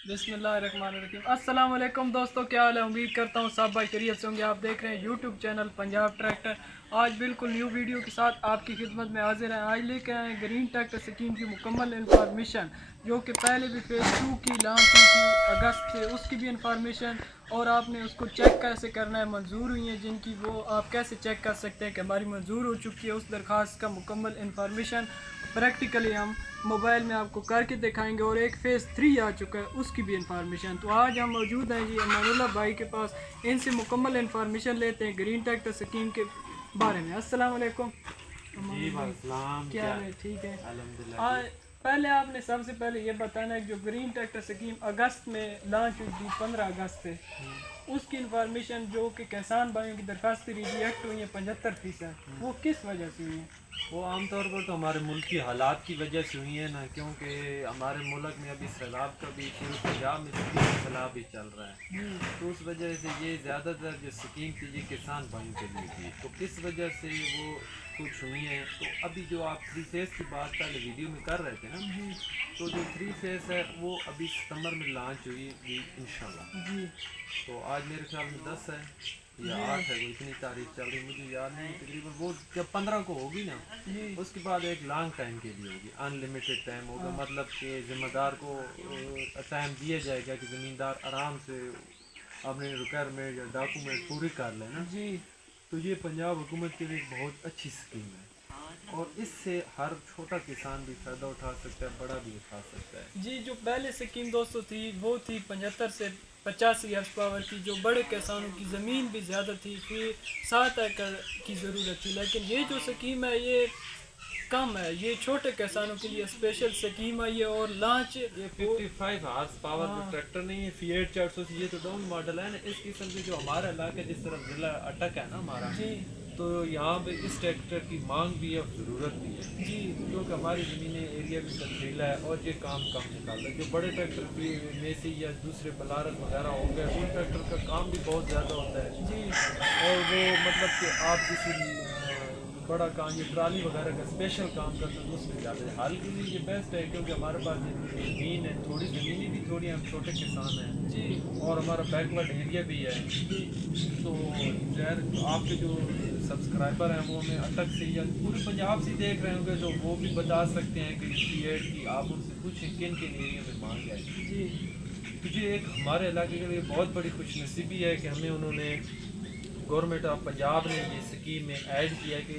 बिस्मिल्लाहिर्रहमानिर्रहीम। अस्सलाम वालेकुम दोस्तों, क्या हाल है? उम्मीद करता हूँ सब भाई खैरियत से होंगे। आप देख रहे हैं यूट्यूब चैनल पंजाब ट्रैक्टर। आज बिल्कुल न्यू वीडियो के साथ आपकी खिदमत में हाजिर हैं। आज लेके आए हैं ग्रीन ट्रैक्टर स्कीम की मुकम्मल इन्फॉर्मेशन, जो कि पहले भी फेज़ 2 की लॉन्च हुई थी अगस्त से, उसकी भी इन्फॉर्मेशन, और आपने उसको चेक कैसे करना है, मंजूर हुई है जिनकी, वो आप कैसे चेक कर सकते हैं कि हमारी मंजूर हो चुकी है, उस दरख्वास्त का मुकम्मल इन्फॉर्मेशन प्रैक्टिकली हम मोबाइल में आपको करके दिखाएंगे। और एक फ़ेज़ 3 आ चुका है, उसकी भी इन्फॉर्मेशन। तो आज हम मौजूद हैं जी अमानुल्लाह भाई के पास, इनसे मुकम्मल इन्फॉर्मेशन लेते हैं ग्रीन ट्रैक्टर स्कीम के बारे में। अस्सलाम वालेकुम। जी सलाम। क्या है? ठीक है। अल्हम्दुलिल्लाह। पहले आपने सबसे पहले ये बताना है कि जो ग्रीन ट्रैक्टर स्कीम अगस्त में लॉन्च हुई थी 15 अगस्त से, उसकी इन्फॉर्मेशन जो कि किसान भाइयों की दरख्वास्त रिजेक्ट हुई है 75%, वो किस वजह से हुई है? वो आमतौर पर तो हमारे मुल्क की हालात की वजह से हुई है ना, क्योंकि हमारे मुल्क में अभी सैलाब का भी इशू, पंजाब में सैलाब भी चल रहा है। तो उस वजह से ये ज़्यादातर जो स्कीम थी ये किसान भाइयों के लिए थी, तो किस वजह से वो कुछ हुई है। तो अभी जो आप 3 फेज़ की बात पहले वीडियो में कर रहे थे ना, तो जो 3 फेज़ है वो अभी सितंबर में लॉन्च हुई इंशाल्लाह। जी तो आज मेरे ख्याल में 10 है या 8 है, वो इतनी तारीख चल रही मुझे याद नहीं। तकरीबन वो जब 15 को होगी ना, उसके बाद एक लॉन्ग टाइम के लिए होगी, अनलिमिटेड टाइम होगा। मतलब कि ज़िम्मेदार को टाइम दिया जाएगा कि ज़मींदार आराम से अपने रिक्वायरमेंट या डॉक्यूमेंट पूरी कर लेना जी। तो ये पंजाब हुकूमत के लिए एक बहुत अच्छी स्कीम है, और इससे हर छोटा किसान भी फ़ायदा उठा सकता है, बड़ा भी उठा सकता है जी। जो पहले स्कीम दोस्तों थी वो थी 75 से 85 हॉर्स पावर की, जो बड़े किसानों की ज़मीन भी ज़्यादा थी, फिर 7 एकड़ की ज़रूरत थी। लेकिन ये जो स्कीम है ये कम है, ये छोटे किसानों के लिए स्पेशल स्कीम आई है। और लॉन्च ये 55 हार्स पावर का ट्रैक्टर नहीं है, Fiat 400 ये तो डाउन मॉडल है ना। इस किस्म के जो हमारा इलाका जिस तरफ ज़िला अटक है ना हमारा जी, तो यहाँ पे इस ट्रैक्टर की मांग भी है और ज़रूरत भी है जी, क्योंकि हमारी ज़मीनें एरिया भी तब्दील है और ये काम कम निकालता है। जो बड़े ट्रैक्टर मेसी या दूसरे बलारस वगैरह हो गए, उन ट्रैक्टर का काम भी बहुत ज़्यादा होता है जी, और वो मतलब कि आप किसी बड़ा काम, ये ट्राली वगैरह का स्पेशल काम करते हैं, तो उसमें ज़्यादा है। हाल के लिए ये बेस्ट है, क्योंकि हमारे पास ज़मीन है, थोड़ी ज़मीनें भी थोड़ी, हम छोटे किसान हैं जी, और हमारा बैकवर्ड एरिया भी है जी। तो खैर आपके जो सब्सक्राइबर हैं वो हमें अटक से या पूरे पंजाब से देख रहे होंगे, तो वो भी बता सकते हैं कि Fiat की आप उनसे पूछें किन किन एरिया में मांग है जी। तो ये एक हमारे इलाके के लिए बहुत बड़ी खुशनसीबी है कि हमें उन्होंने, गवर्नमेंट ऑफ पंजाब ने ये स्कीम में ऐड किया कि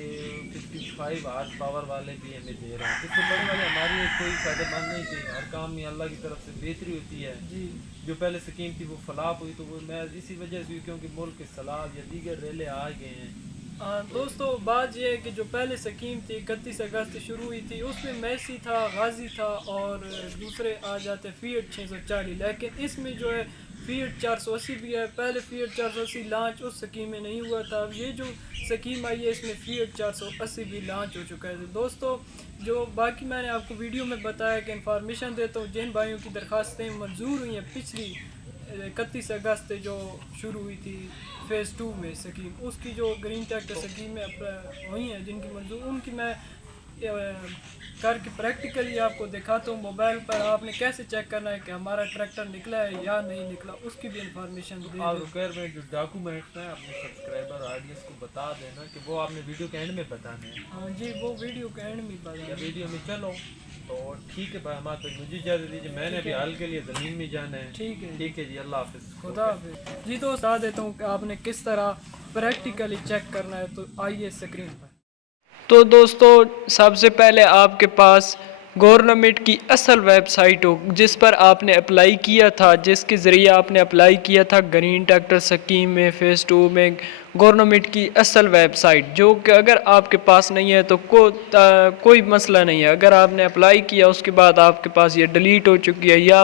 55 हार्स पावर वाले भी हमें दे रहे हैं। इससे बड़े वाले हमारे लिए कोई फ़ायदेमंद नहीं चाहिए, हर काम में अल्लाह की तरफ से बेहतरी होती है जी। जो पहले स्कीम थी वो फलाप हुई, तो वो मैं इसी वजह से हुई क्योंकि मुल्क के सलाब या दीगर रेले आ गए हैं। दोस्तों बात यह है कि जो पहले स्कीम थी 31 अगस्त से शुरू हुई थी, उसमें मैसी था, गाजी था, और दूसरे आ जाते Fiat 640। लेकिन इसमें जो है Fiat 480 भी है। पहले Fiat 480 लॉन्च उस स्कीम में नहीं हुआ था। अब ये जो स्कीम आई है इसमें Fiat 480 भी लॉन्च हो चुका है। तो दोस्तों जो बाकी मैंने आपको वीडियो में बताया कि इन्फॉर्मेशन देता हूँ, जिन भाइयों की दरख्वास्तें मंजूर हुई हैं पिछली 31 अगस्त से जो शुरू हुई थी फ़ेज़ 2 में स्कीम, उसकी जो ग्रीन ट्रैक्टर स्कीम में हुई हैं जिनकी मंजूर, उनकी मैं करके प्रैक्टिकली आपको दिखाता हूँ मोबाइल पर। आपने कैसे चेक करना है कि हमारा ट्रैक्टर निकला है या नहीं निकला, उसकी भी इंफॉर्मेशन दे। आप रिक्वायरमेंट जो डॉक्यूमेंट्स हैं अपने सब्सक्राइबर ऑडियंस को बता देना कि वो आपने वीडियो के एंड में बताने हैं। हाँ जी, वो वीडियो के एंड में बताया वीडियो में। चलो तो ठीक है भाई, हमारे तक मुझे इजाज़त दीजिए, मैंने अभी हाल के लिए ज़मीन में जाना है। ठीक है जी, अल्लाह हाफिज़, खुदा हाफिज़ जी। तो बता देता हूँ कि आपने किस तरह प्रैक्टिकली चेक करना है, तो आइए स्क्रीन पर। तो दोस्तों सबसे पहले आपके पास गवर्नमेंट की असल वेबसाइट हो, जिस पर आपने अप्लाई किया था, जिसके ज़रिए आपने अप्लाई किया था ग्रीन ट्रैक्टर स्कीम में फ़ेज़ 2 में, गवर्नमेंट की असल वेबसाइट, जो कि अगर आपके पास नहीं है तो कोई मसला नहीं है। अगर आपने अप्लाई किया उसके बाद आपके पास ये डिलीट हो चुकी है या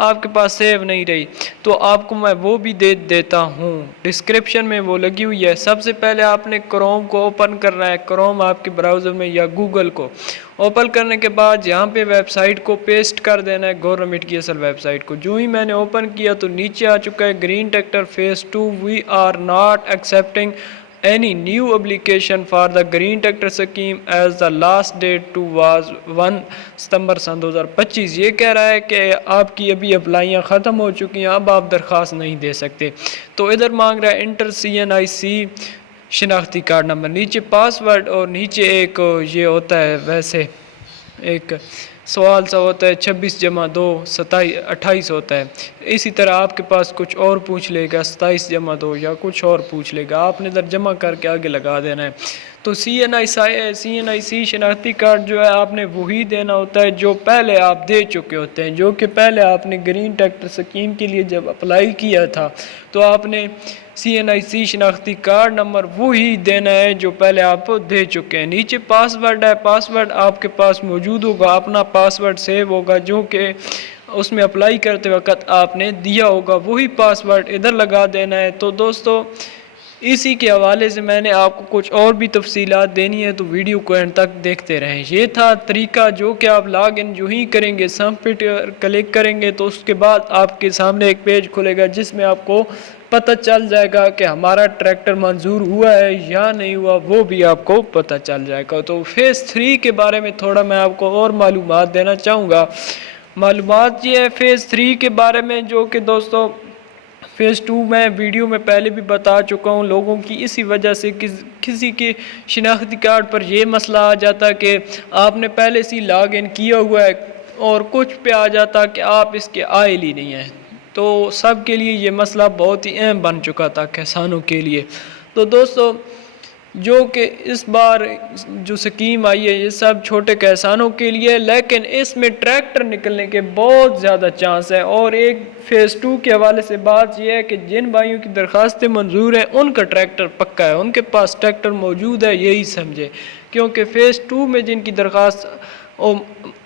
आपके पास सेव नहीं रही, तो आपको मैं वो भी दे देता हूँ, डिस्क्रिप्शन में वो लगी हुई है। सबसे पहले आपने क्रोम को ओपन करना है, क्रोम आपके ब्राउज़र में या गूगल को ओपन करने के बाद यहाँ पे वेबसाइट को पेस्ट कर देना है, गवर्नमेंट की असल वेबसाइट को। जो ही मैंने ओपन किया तो नीचे आ चुका है green tractor phase 2 we are not accepting any new application for the green tractor scheme as the last date to was 1 ستمبر سن 2025. یہ کہہ رہا ہے کہ آپ کی ابھی اپلائیاں ختم ہو چکی ہیں, اب آپ درخواست نہیں دے سکتے. تو ادھر مانگ رہا ہے انٹر CNIC شناختی کارڈ نمبر, نیچے پاس ورڈ اور نیچے ایک یہ ہوتا ہے ویسے ایک سوال سا ہوتا ہے 26 جمع 2 28 ہوتا ہے. اسی طرح آپ کے پاس کچھ اور پوچھ لے گا 27 جمع 2 یا کچھ اور پوچھ لے گا, آپ نے ادھر جمع کر کے آگے لگا دینا ہے. تو CNIC شناختی کارڈ جو ہے آپ نے وہی دینا ہوتا ہے جو پہلے آپ دے چکے ہوتے ہیں, جو کہ پہلے آپ نے گرین ٹریکٹر اسکیم کے لیے جب اپلائی کیا تھا تو آپ نے CNIC شناختی کارڈ نمبر وہی دینا ہے جو پہلے آپ دے چکے ہیں. نیچے پاس ورڈ ہے, پاس ورڈ آپ کے پاس موجود ہوگا, اپنا پاس ورڈ سیو ہوگا جو کہ اس میں اپلائی کرتے وقت آپ نے دیا ہوگا, وہی پاس ورڈ ادھر لگا دینا ہے. تو دوستو اسی کے حوالے سے میں نے آپ کو کچھ اور بھی تفصیلات دینی ہے, تو ویڈیو کو اینڈ تک دیکھتے رہیں. یہ تھا طریقہ جو کہ آپ لاگ ان جو ہی کریں گے, سبمٹ کلک کریں گے تو اس کے بعد آپ کے سامنے ایک پیج کھلے گا جس میں آپ کو پتہ چل جائے گا کہ ہمارا ٹریکٹر منظور ہوا ہے یا نہیں ہوا, وہ بھی آپ کو پتہ چل جائے گا. تو فیز 3 کے بارے میں تھوڑا میں آپ کو اور معلومات دینا چاہوں گا. معلومات یہ ہے فیز 3 کے بارے میں جو کہ دوستو فیز 2 میں ویڈیو میں پہلے بھی بتا چکا ہوں. لوگوں کی اسی وجہ سے کسی کے شناختی کارڈ پر یہ مسئلہ آ جاتا کہ آپ نے پہلے سے لاگ ان کیا ہوا ہے اور کچھ پہ آ جاتا کہ آپ اس کے آئل ہی نہیں ہیں. تو سب کے لیے یہ مسئلہ بہت ہی اہم بن چکا تھا کسانوں کے لیے. تو دوستو جو کہ اس بار جو سکیم آئی ہے یہ سب چھوٹے کسانوں کے لیے, لیکن اس میں ٹریکٹر نکلنے کے بہت زیادہ چانس ہے. اور ایک فیز 2 کے حوالے سے بات یہ ہے کہ جن بھائیوں کی درخواستیں منظور ہیں ان کا ٹریکٹر پکا ہے, ان کے پاس ٹریکٹر موجود ہے, یہی سمجھے. کیونکہ فیز 2 میں جن کی درخواست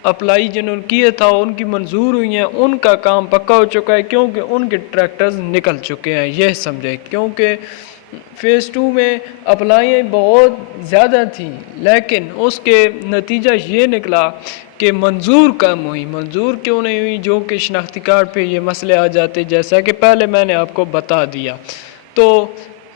اپلائی جنہوں نے کیے تھا ان کی منظور ہوئی ہیں, ان کا کام پکا ہو چکا ہے کیونکہ ان کے ٹریکٹرز نکل چکے ہیں, یہ سمجھے. کیونکہ فیز 2 میں اپلائیاں بہت زیادہ تھیں لیکن اس کے نتیجہ یہ نکلا کہ منظور کم ہوئی. منظور کیوں نہیں ہوئی؟ جو کہ شناختی کارڈ پہ یہ مسئلے آ جاتے جیسا کہ پہلے میں نے آپ کو بتا دیا. تو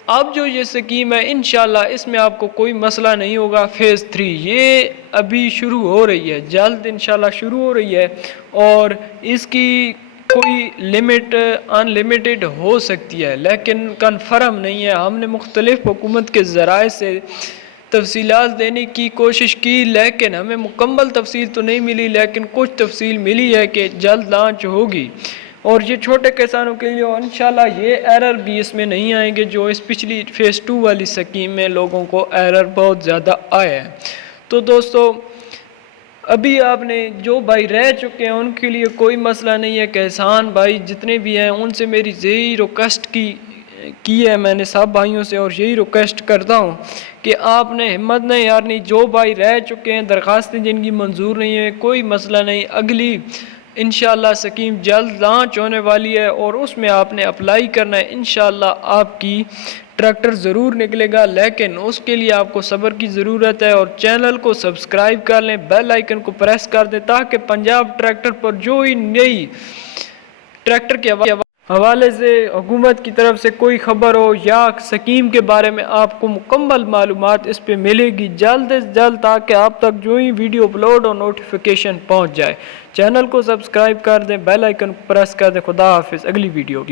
اب جو یہ سکیم ہے انشاءاللہ اس میں آپ کو کوئی مسئلہ نہیں ہوگا. فیز 3 یہ ابھی شروع ہو رہی ہے, جلد انشاءاللہ شروع ہو رہی ہے, اور اس کی کوئی لمٹ ان لمیٹڈ ہو سکتی ہے لیکن کنفرم نہیں ہے. ہم نے مختلف حکومت کے ذرائع سے تفصیلات دینے کی کوشش کی لیکن ہمیں مکمل تفصیل تو نہیں ملی, لیکن کچھ تفصیل ملی ہے کہ جلد لانچ ہوگی. اور یہ چھوٹے کسانوں کے لیے انشاءاللہ یہ ایرر بھی اس میں نہیں آئیں گے جو اس پچھلی فیز 2 والی سکیم میں لوگوں کو ایرر بہت زیادہ آئے ہیں. تو دوستو ابھی آپ نے جو بھائی رہ چکے ہیں ان کے لیے کوئی مسئلہ نہیں ہے. کسان بھائی جتنے بھی ہیں ان سے میری یہی ریکویسٹ کی ہے میں نے سب بھائیوں سے, اور یہی ریکویسٹ کرتا ہوں کہ آپ نے ہمت نہیں ہارنی. جو بھائی رہ چکے ہیں درخواستیں جن کی منظور نہیں ہیں کوئی مسئلہ نہیں, اگلی انشاءاللہ سکیم جلد لانچ ہونے والی ہے اور اس میں آپ نے اپلائی کرنا ہے. انشاءاللہ آپ کی ٹریکٹر ضرور نکلے گا, لیکن اس کے لیے آپ کو صبر کی ضرورت ہے. اور چینل کو سبسکرائب کر لیں, بیل آئیکن کو پریس کر دیں تاکہ پنجاب ٹریکٹر پر جو ہی نئی ٹریکٹر کے حوالے سے حکومت کی طرف سے کوئی خبر ہو یا سکیم کے بارے میں آپ کو مکمل معلومات اس پہ ملے گی جلد از جلد, تاکہ آپ تک جو ہی ویڈیو اپلوڈ اور نوٹیفیکیشن پہنچ جائے. چینل کو سبسکرائب کر دیں, بیل آئیکن پریس کر دیں. خدا حافظ, اگلی ویڈیو